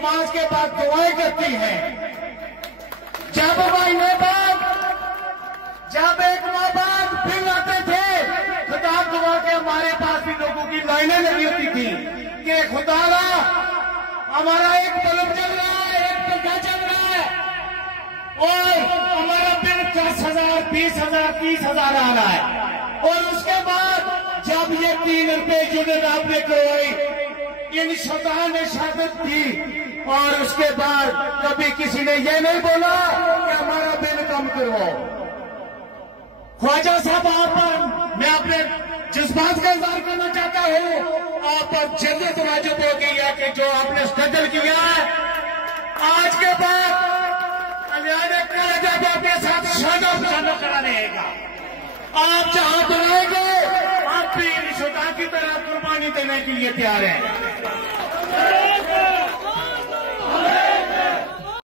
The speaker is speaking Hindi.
नमाज के बाद दुआएं करती हैं। जब महीने बाद जब एक माह बाद फिर आते थे खुदा दुआ के, हमारे पास भी लोगों की लाइनें लगी होती थी कि खुदा हमारा एक बल्ब चल रहा है, एक पंखा चल रहा है और हमारा बिल 10,000, 20,000, 30,000 आ रहा है। और उसके बाद जब ये 3 रुपए यूनिट आपने करवाई, इन शैतान ने शहादत दी और उसके बाद कभी किसी ने ये नहीं बोला कि हमारा बिल कम करवाओ। ख्वाजा साहब, आप पर मैं अपने जज्बात का इजहार करना चाहता हूं, आप पर जन्नत वाजिब हो गई है कि जो आपने स्ट्रगल किया है, आज के बाद आपके साथ शाना खड़ा रहेगा। आप जहां बनाएंगे आप भी शैतान की तरह कुर्बानी देने के लिए तैयार हैं।